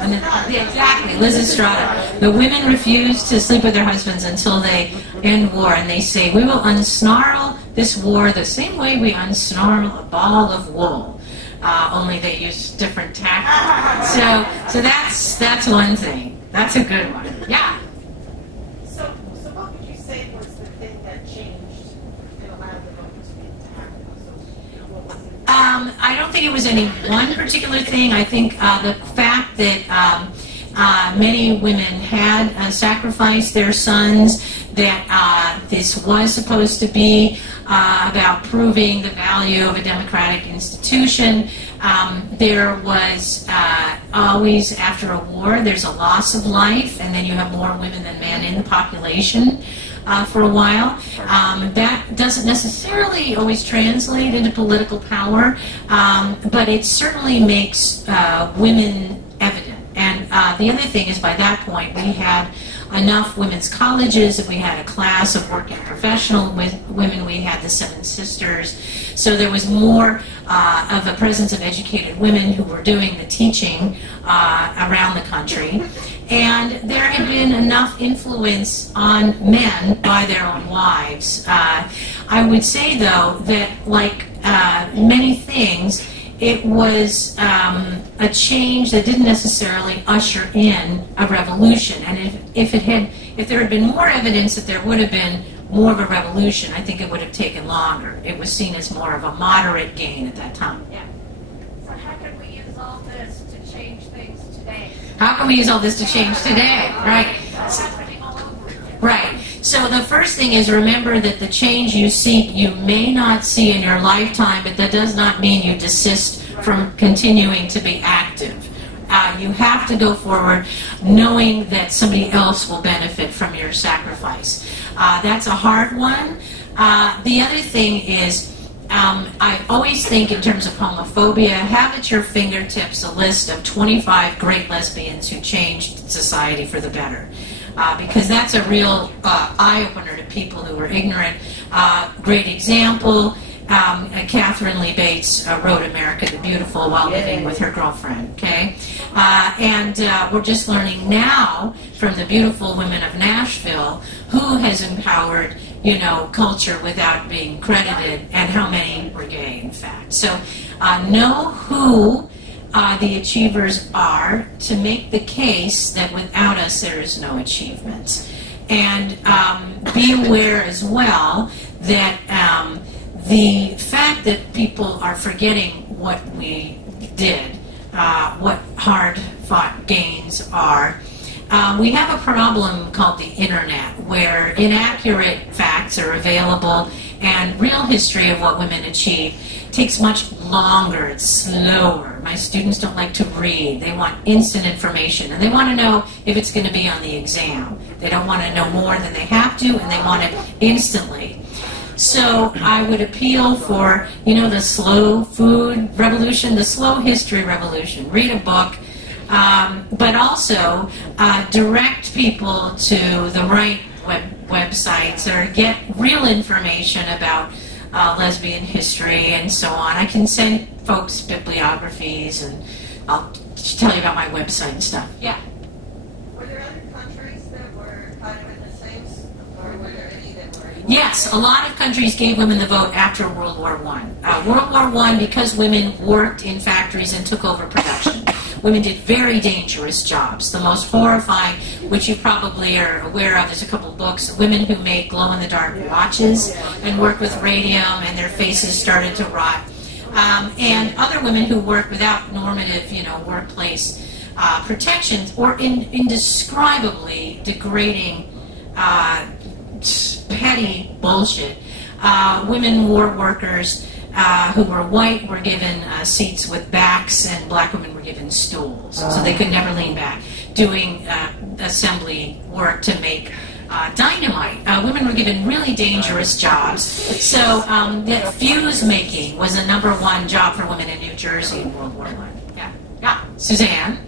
And then, exactly, Liz Estrada. The women refuse to sleep with their husbands until they end war, and they say, we will unsnarl this war the same way we unsnarl a ball of wool. Only they use different tactics. So that's one thing. That's a good one. Yeah. So what would you say was the thing that changed and allowed the vote to happen? So what was it? I don't think it was any one particular thing. I think the fact that many women had sacrificed their sons, that this was supposed to be about proving the value of a democratic institution. There was always, after a war, there's a loss of life, and then you have more women than men in the population. For a while. That doesn't necessarily always translate into political power, but it certainly makes women evident. And the other thing is, by that point, we had enough women's colleges, and we had a class of working professional women. We had the Seven Sisters. So there was more of a presence of educated women who were doing the teaching around the country. And there had been enough influence on men by their own wives. I would say, though, that like many things, it was a change that didn't necessarily usher in a revolution. And if there had been more evidence that there would have been more of a revolution, I think it would have taken longer. It was seen as more of a moderate gain at that time. Yeah. So how can we use all this to change things today? How can we use all this to change today? Right. It's happening all over again. Right. So the first thing is, remember that the change you seek you may not see in your lifetime, but that does not mean you desist from continuing to be active. You have to go forward knowing that somebody else will benefit from your sacrifice. That's a hard one. The other thing is, I always think in terms of homophobia, have at your fingertips a list of 25 great lesbians who changed society for the better. Because that's a real eye-opener to people who are ignorant. Great example, Catherine Lee Bates wrote America the Beautiful while living with her girlfriend, okay? And we're just learning now from the beautiful women of Nashville who has empowered, culture without being credited, and how many were gay, in fact. So know who the achievers are to make the case that without us there is no achievement. And be aware as well that the fact that people are forgetting what we did, what hard-fought gains are, we have a problem called the internet, where inaccurate facts are available, and real history of what women achieve takes much longer. It's slower. My students don't like to read. They want instant information, and they want to know if it's going to be on the exam. They don't want to know more than they have to, and they want it instantly. So I would appeal for, the slow food revolution, the slow history revolution. Read a book, but also direct people to the right websites, or get real information about lesbian history and so on. I can send folks bibliographies, and I'll tell you about my website and stuff. Yeah. Were there other countries that were kind of in the same, or were there any that were? Yes, a lot of countries gave women the vote after World War I. World War I, because women worked in factories and took over production. women did very dangerous jobs. The most horrifying, which you probably are aware of, there's a couple books, women who made glow-in-the-dark watches and worked with radium and their faces started to rot. And other women who worked without normative, workplace protections or indescribably degrading, petty bullshit. Women war workers who were white were given seats with backs, and black women were given stools, so they could never lean back, doing assembly work to make dynamite. Women were given really dangerous jobs. So that fuse making was the #1 job for women in New Jersey in World War I. Yeah. Suzanne?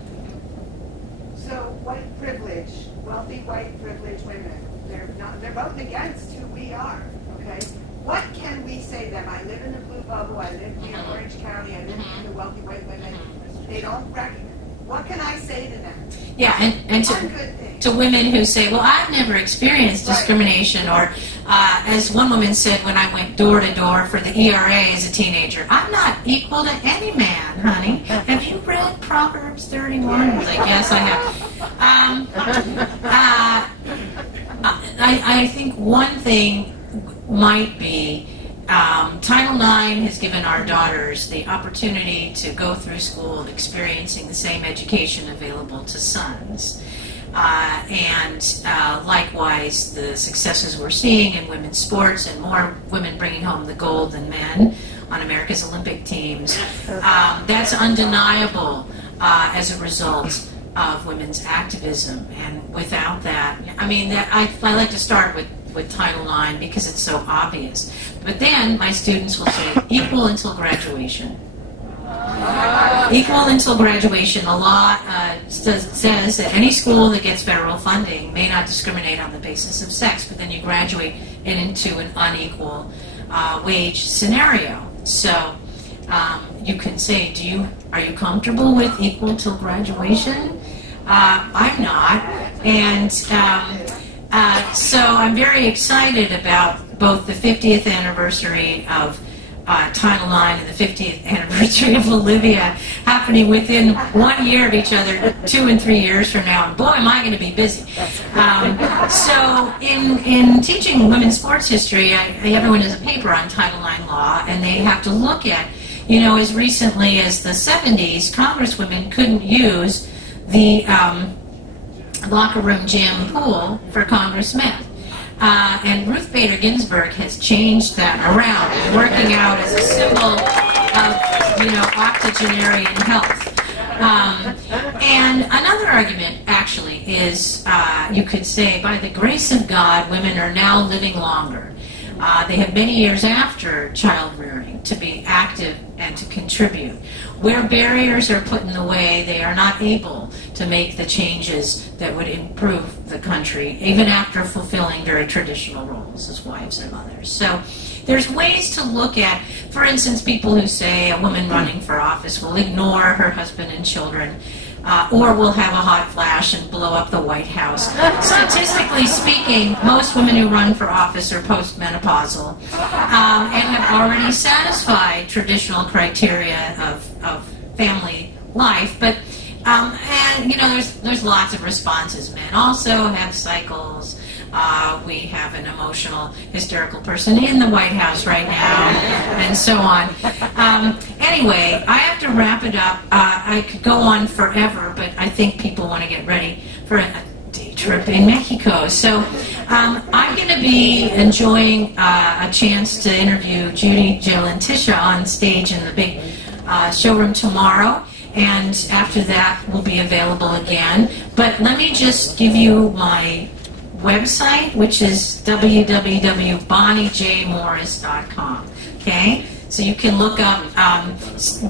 So white privilege, wealthy white privileged women, they're voting against who we are, okay? What can we say to them? I live in the blue bubble, I live near Orange County, I live near the wealthy white women. They don't recognize. What can I say to them? Yeah, and to women who say, well, I've never experienced discrimination, or as one woman said when I went door to door for the ERA as a teenager, I'm not equal to any man, honey. Have you read Proverbs 31? I was like, yes, I have. I think one thing might be Title IX has given our daughters the opportunity to go through school experiencing the same education available to sons. And likewise, the successes we're seeing in women's sports and more women bringing home the gold than men on America's Olympic teams, that's undeniable as a result of women's activism. And without that, I like to start with Title IX because it's so obvious. But then my students will say, equal until graduation. Equal until graduation. The law says that any school that gets federal funding may not discriminate on the basis of sex, but then you graduate into an unequal wage scenario. So you can say, are you comfortable with equal till graduation? I'm not. And so I'm very excited about both the 50th anniversary of Title IX and the 50th anniversary of Olivia happening within 1 year of each other, 2 and 3 years from now. And boy, am I going to be busy. So in teaching women's sports history, everyone has a paper on Title IX law, and they have to look at, as recently as the 70s, congresswomen couldn't use the locker room gym pool for congressmen. And Ruth Bader Ginsburg has changed that around, working out as a symbol of, octogenarian health. And another argument, actually, is you could say, by the grace of God, women are now living longer. They have many years after child rearing to be active and to contribute. Where barriers are put in the way, they are not able to make the changes that would improve the country, even after fulfilling very traditional roles as wives and mothers. So there's ways to look at, for instance, people who say a woman running for office will ignore her husband and children, or will have a hot flash and blow up the White House. Statistically speaking, most women who run for office are postmenopausal and have already satisfied traditional criteria of family life. But there's lots of responses. Men also have cycles. We have an emotional, hysterical person in the White House right now, and so on. Anyway, I have to wrap it up. I could go on forever, but I think people want to get ready for a day trip in Mexico. So I'm going to be enjoying a chance to interview Judy, Jill, and Tisha on stage in the big showroom tomorrow. And after that, we'll be available again. But let me just give you my website, which is www.bonniejmorris.com. Okay? So you can look up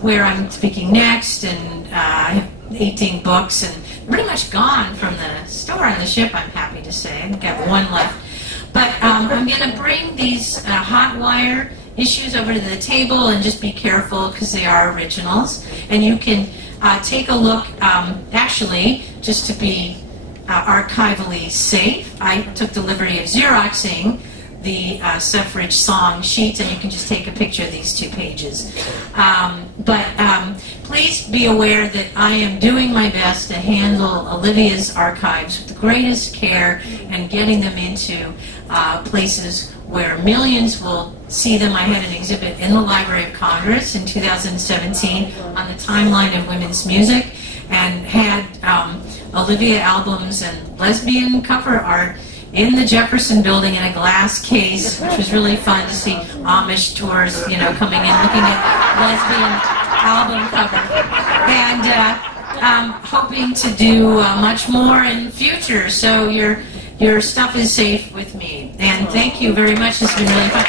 where I'm speaking next, and I have 18 books, and pretty much gone from the store on the ship, I'm happy to say. I think I have one left. But I'm going to bring these hot wire issues over to the table, and just be careful because they are originals. And you can take a look, actually, just to be archivally safe. I took the liberty of Xeroxing the Suffrage song sheet, and you can just take a picture of these 2 pages. Please be aware that I am doing my best to handle Olivia's archives with the greatest care and getting them into places where millions will see them. I had an exhibit in the Library of Congress in 2017 on the timeline of women's music, and had Olivia albums and lesbian cover art in the Jefferson Building in a glass case, which was really fun to see Amish tours, you know, coming in looking at lesbian album cover. And I'm hoping to do much more in the future, so your stuff is safe with me. And thank you very much. This has been really fun.